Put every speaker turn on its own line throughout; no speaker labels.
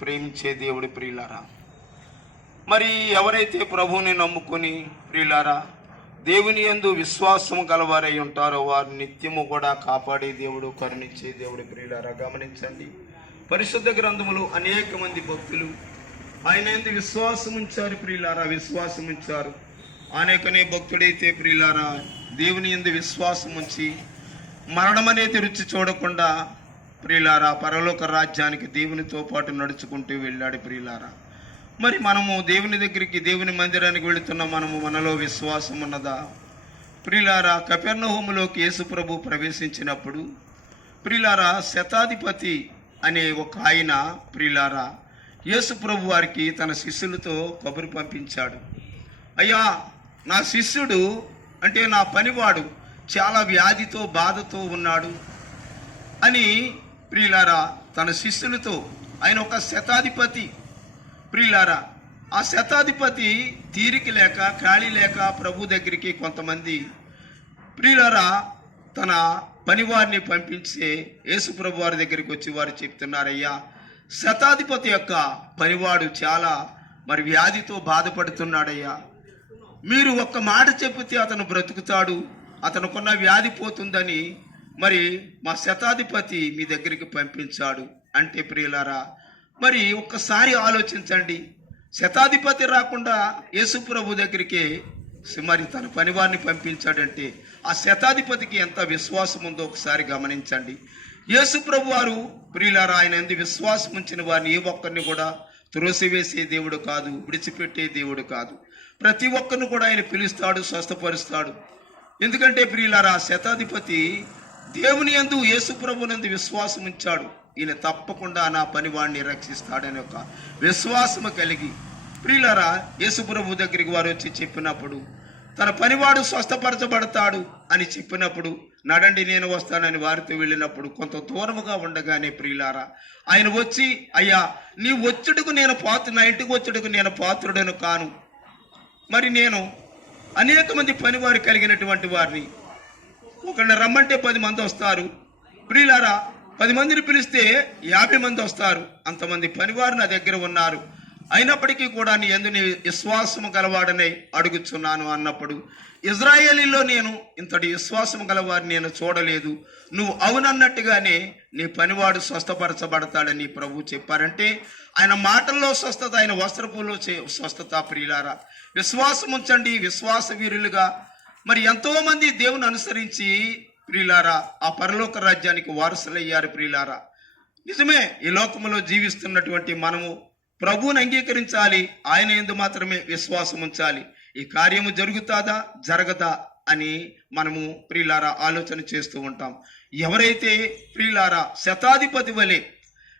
ప్రేమించే దేవుడి ప్రియులారా? మరి ఎవరైతే ప్రభువుని నమ్ముకొని ప్రియులారా దేవుని ఎందు విశ్వాసం గలవారై ఉంటారో వారు నిత్యము కూడా కాపాడే దేవుడు కరుణించే దేవుడి ప్రియులారా గమనించండి. పరిశుద్ధ గ్రంథములు అనేక మంది భక్తులు ఆయన ఎందు విశ్వాసం ఉంచారు ప్రియులారా విశ్వాసం ఉంచారు. అనేకనే భక్తుడైతే ప్రియులారా దేవుని ఎందు విశ్వాసం ఉంచి మరణమనేది రుచి చూడకుండా ప్రియులారా పరలోక రాజ్యానికి దేవునితో పాటు నడుచుకుంటూ వెళ్ళాడు ప్రియులారా మరి మనము దేవుని దగ్గరికి దేవుని మందిరానికి వెళుతున్న మనము మనలో విశ్వాసం ఉన్నదా? ప్రియులారా కపెర్ణహోములోకి యేసుప్రభు ప్రవేశించినప్పుడు ప్రియులారా శతాధిపతి అనే ఒక ఆయన ప్రియులారా యేసుప్రభు వారికి తన శిష్యులతో కబురు పంపించాడు. అయ్యా నా శిష్యుడు అంటే నా పనివాడు చాలా వ్యాధితో బాధతో ఉన్నాడు అని ప్రియులారా తన శిష్యులతో ఆయన ఒక శతాధిపతి. ప్రియులారా ఆ శతాధిపతి తీరిక లేక ఖాళీ లేక ప్రభు దగ్గరికి కొంతమంది ప్రియులారా తన పనివారిని పంపించే యేసు ప్రభు వారి దగ్గరికి వచ్చి వారు చెప్తున్నారయ్యా శతాధిపతి యొక్క పనివాడు చాలా మరి వ్యాధితో బాధపడుతున్నాడయ్యా. మీరు ఒక్క మాట చెప్పితే అతను బ్రతుకుతాడు అతనుకున్న వ్యాధి పోతుందని మరి మా శతాధిపతి మీ దగ్గరికి పంపించాడు. అంటే ప్రియులారా మరి ఒక్కసారి ఆలోచించండి. శతాధిపతి రాకుండా యేసుప్రభు దగ్గరికి మరి తన పనివారిని పంపించాడంటే ఆ శతాధిపతికి ఎంత విశ్వాసం ఉందో ఒకసారి గమనించండి. యేసుప్రభు వారు ప్రియులారా ఆయన ఎందు విశ్వాసం ఉంచిన వారిని ఏ ఒక్కరిని కూడా త్రోసివేసే దేవుడు కాదు విడిచిపెట్టే దేవుడు కాదు. ప్రతి ఒక్కరిని కూడా ఆయన పిలుస్తాడు స్వస్థపరుస్తాడు. ఎందుకంటే ప్రియులారా శతాధిపతి దేవుని యందు యేసుప్రభునందు విశ్వాసం ఉంచాడు. ఈయన తప్పకుండా నా పనివాడిని రక్షిస్తాడని ఒక విశ్వాసము కలిగి ప్రియులరా యేసుప్రభు దగ్గరికి వారు వచ్చి చెప్పినప్పుడు తన పనివాడు స్వస్థపరచబడతాడు అని చెప్పినప్పుడు నడండి నేను వస్తానని వారితో వెళ్ళినప్పుడు కొంత దూరముగా ఉండగానే ప్రియులారా ఆయన వచ్చి అయ్యా నీ వచ్చుడుకు నేను పాత్ర నా ఇంటికి వచ్చుడుకు నేను పాత్రుడను కాను. మరి నేను అనేక మంది పనివారు కలిగినటువంటి వారిని ఒకరిని రమ్మంటే పది మంది వస్తారు. ప్రియులారా పది మందిని పిలిస్తే యాభై మంది వస్తారు. అంతమంది పనివారు నా దగ్గర ఉన్నారు. అయినప్పటికీ కూడా నీ ఎందు నీ విశ్వాసము గలవాడని అడుగుచున్నాను అన్నప్పుడు ఇజ్రాయేలీలో నేను ఇంతటి విశ్వాసము గలవారిని నేను చూడలేదు. నువ్వు అవునన్నట్టుగానే నీ పనివాడు స్వస్థపరచబడతాడని ప్రభు చెప్పారంటే ఆయన మాటల్లో స్వస్థత ఆయన వస్త్రపులో చే స్వస్థత ప్రియులారా. విశ్వాసం ఉంచండి విశ్వాస వీరులుగా మరి ఎంతో మంది దేవుని అనుసరించి ప్రియులారా ఆ పరలోక రాజ్యానికి వారసులయ్యారు ప్రియులారా. నిజమే ఈ లోకములో జీవిస్తున్నటువంటి మనము ప్రభువుని అంగీకరించాలి ఆయన ఎందు మాత్రమే విశ్వాసం ఉంచాలి. ఈ కార్యము జరుగుతాదా జరగదా అని మనము ప్రియులారా ఆలోచన చేస్తూ ఉంటాం. ఎవరైతే ప్రియులారా శతాధిపతి వలె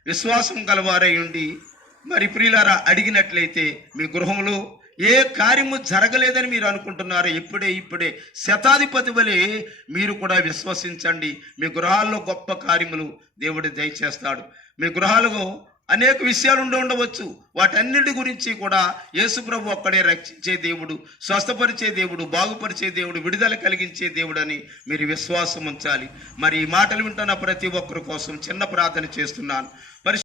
విశ్వాసం గలవారై ఉండి మరి ప్రియులారా అడిగినట్లయితే మీ గృహంలో ఏ కార్యము జరగలేదని మీరు అనుకుంటున్నారు ఇప్పుడే ఇప్పుడే. శతాధిపతి వలె మీరు కూడా విశ్వసించండి. మీ గృహాల్లో గొప్ప కార్యములు దేవుడు దయచేస్తాడు. మీ గృహాలలో అనేక విషయాలు ఉండి ఉండవచ్చు. వాటన్నిటి గురించి కూడా యేసుప్రభు ఒక్కడే రక్షించే దేవుడు స్వస్థపరిచే దేవుడు బాగుపరిచే దేవుడు విడుదల కలిగించే దేవుడు అని మీరు విశ్వాసం ఉంచాలి. మరి ఈ మాటలు వింటున్న ప్రతి ఒక్కరి కోసం చిన్న ప్రార్థన చేస్తున్నాను. మరి